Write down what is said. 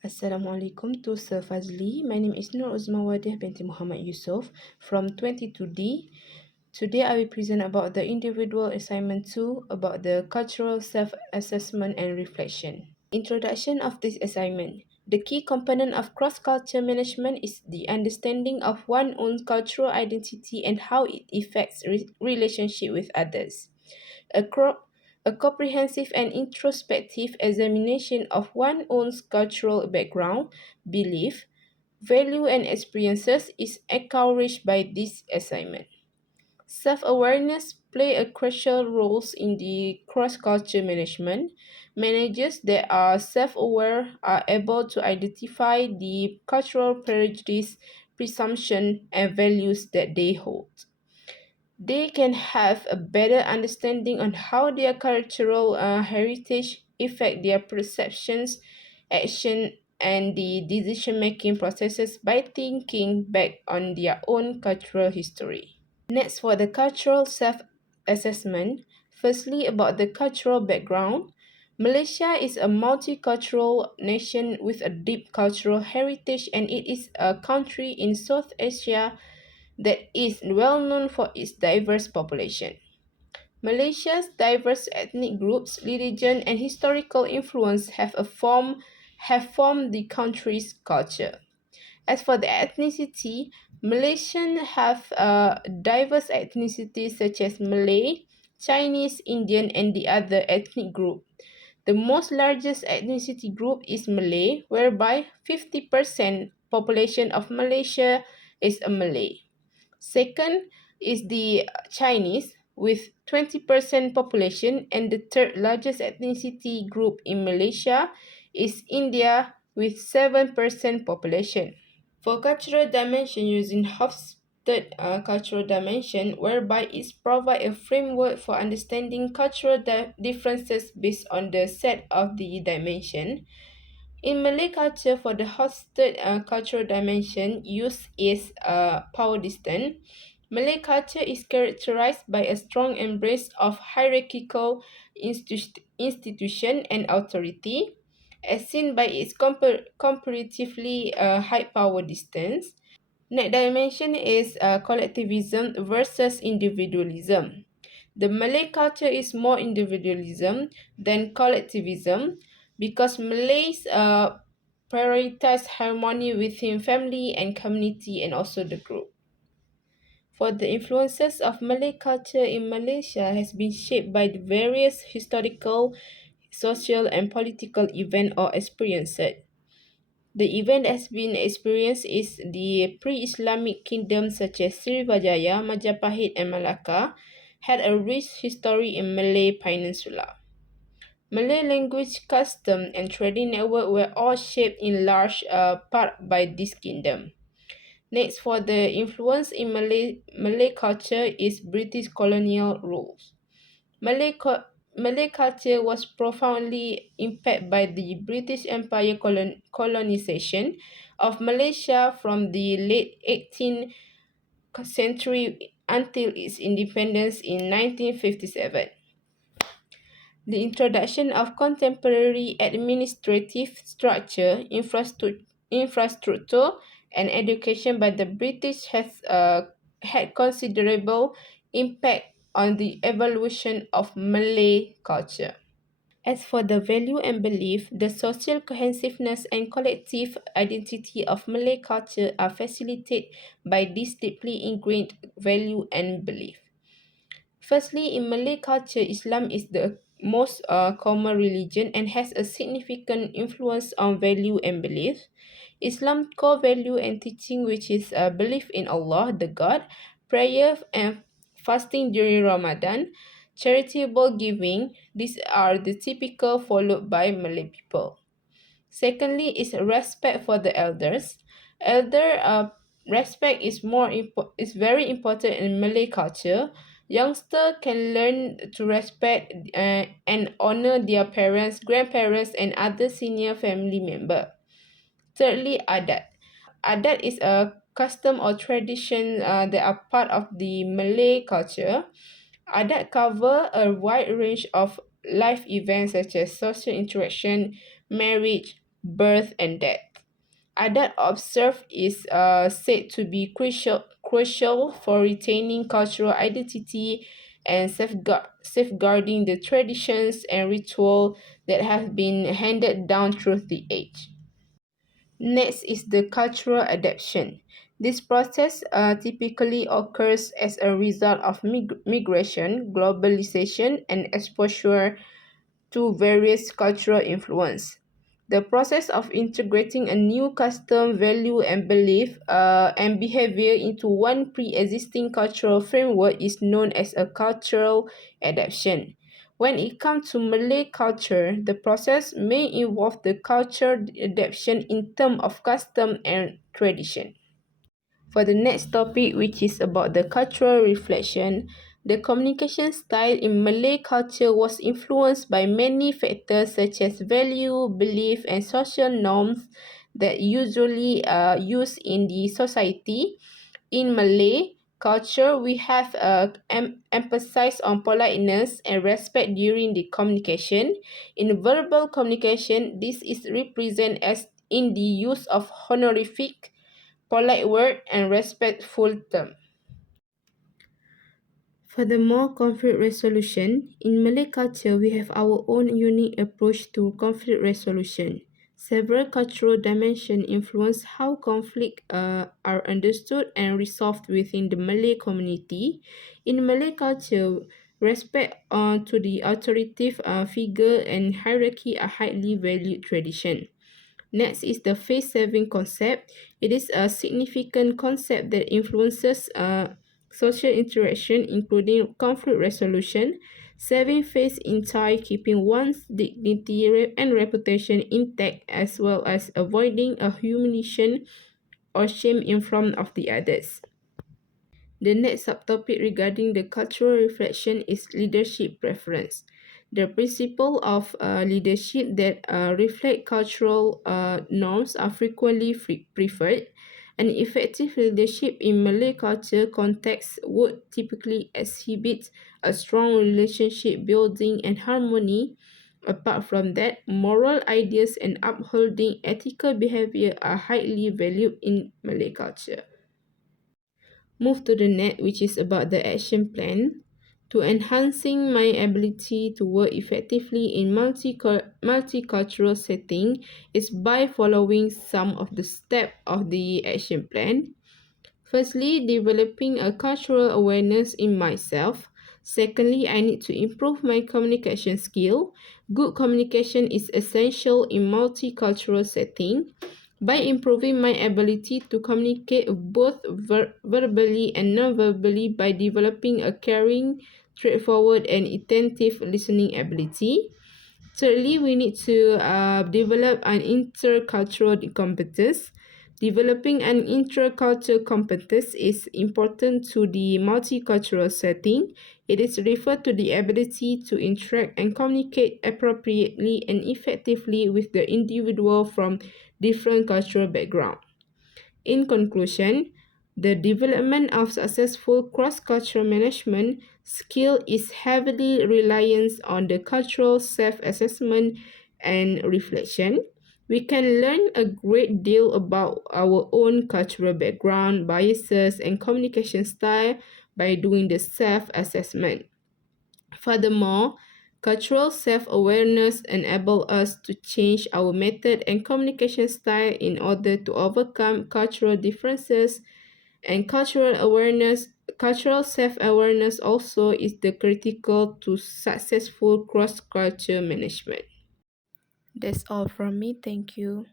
Assalamualaikum to Sir Fazli. My name is Nur Uzma Wadih binti Muhammad Yusof from 22D. Today I will present about the individual assignment 2 about the cultural self-assessment and reflection. Introduction of this assignment. The key component of cross-culture management is the understanding of one's own cultural identity and how it affects relationship with others. A comprehensive and introspective examination of one's own cultural background, belief, value and experiences is encouraged by this assignment. Self-awareness play a crucial role in the cross-culture management. Managers that are self-aware are able to identify the cultural prejudice, presumption, and values that they hold. They can have a better understanding on how their cultural heritage affect their perceptions, action, and the decision-making processes by thinking back on their own cultural history. Next, for the cultural self-assessment, firstly about the cultural background. Malaysia is a multicultural nation with a deep cultural heritage, and it is a country in South Asia that is well known for its diverse population. Malaysia's diverse ethnic groups, religion, and historical influence have formed the country's culture. As for the ethnicity, Malaysians have diverse ethnicities such as Malay, Chinese, Indian, and the other ethnic group. The most largest ethnicity group is Malay, whereby 50% population of Malaysia is a Malay. Second is the Chinese with 20% population, and the third largest ethnicity group in Malaysia is India with 7% population. For cultural dimension using Hofstede cultural dimension, whereby it provides a framework for understanding cultural differences based on the set of the dimension. In Malay culture, for the Hofstede cultural dimension, use is power distance. Malay culture is characterized by a strong embrace of hierarchical institution and authority, as seen by its comparatively high power distance. Next dimension is collectivism versus individualism. The Malay culture is more individualism than collectivism because Malays prioritize harmony within family and community and also the group. For the influences of Malay culture in Malaysia has been shaped by the various historical, social and political events or experiences. The event has been experienced is the pre-Islamic kingdoms such as Srivijaya, Majapahit and Malacca had a rich history in Malay Peninsula. Malay language, custom and trading network were all shaped in large part by this kingdom. Next, for the influence in Malay culture is British colonial rules. Malay culture was profoundly impacted by the British Empire colonization of Malaysia from the late 18th century until its independence in 1957. The introduction of contemporary administrative structure, infrastructure and education by the British has had considerable impact on the evolution of Malay culture. As for the value and belief, the social cohesiveness and collective identity of Malay culture are facilitated by this deeply ingrained value and belief. Firstly, in Malay culture, Islam is the most common religion and has a significant influence on value and belief. Islam's core value and teaching, which is belief in Allah, the God, prayer and fasting during Ramadan, charitable giving, these are the typical followed by Malay people. Secondly, is respect for the elders. Elder respect is very important in Malay culture. Youngster can learn to respect and honor their parents, grandparents, and other senior family member. Thirdly, adat. Adat is a custom or tradition that are part of the Malay culture. Adat cover a wide range of life events such as social interaction, marriage, birth, and death. Adat observed is said to be crucial for retaining cultural identity and safeguarding the traditions and ritual that have been handed down through the age. Next is the cultural adaptation. This process typically occurs as a result of migration, globalization, and exposure to various cultural influence. The process of integrating a new custom, value, and belief and behavior into one pre-existing cultural framework is known as a cultural adaptation. When it comes to Malay culture, the process may involve the cultural adaptation in terms of custom and tradition. For the next topic, which is about the cultural reflection, the communication style in Malay culture was influenced by many factors such as value, belief, and social norms that usually used in the society. In Malay culture, we have emphasized on politeness and respect during the communication. In verbal communication, this is represented as in the use of honorific, polite word, and respectful term. Furthermore, conflict resolution. In Malay culture, we have our own unique approach to conflict resolution. Several cultural dimensions influence how conflicts are understood and resolved within the Malay community. In Malay culture, respect to the authoritative figure and hierarchy are highly valued tradition. Next is the face saving concept. It is a significant concept that influences social interaction, including conflict resolution, saving face in tie, keeping one's dignity and reputation intact, as well as avoiding a humiliation or shame in front of the others. The next subtopic regarding the cultural reflection is leadership preference. The principle of leadership that reflect cultural norms are frequently preferred. An effective leadership in Malay culture context would typically exhibit a strong relationship building and harmony. Apart from that, moral ideas and upholding ethical behavior are highly valued in Malay culture. Move to the net, which is about the action plan. To enhancing my ability to work effectively in multicultural setting is by following some of the steps of the action plan. Firstly, developing a cultural awareness in myself. Secondly, I need to improve my communication skill. Good communication is essential in multicultural setting. By improving my ability to communicate both verbally and non-verbally by developing a caring, straightforward, and attentive listening ability. Thirdly, we need to develop an intercultural competence. Developing an intercultural competence is important to the multicultural setting. It is referred to the ability to interact and communicate appropriately and effectively with the individual from different cultural backgrounds. In conclusion, the development of successful cross-cultural management skill is heavily reliant on the cultural self-assessment and reflection. We can learn a great deal about our own cultural background, biases, and communication style by doing the self-assessment. Furthermore, cultural self-awareness enables us to change our method and communication style in order to overcome cultural differences, and cultural self-awareness also is the critical to successful cross-culture management. That's all from me. Thank you.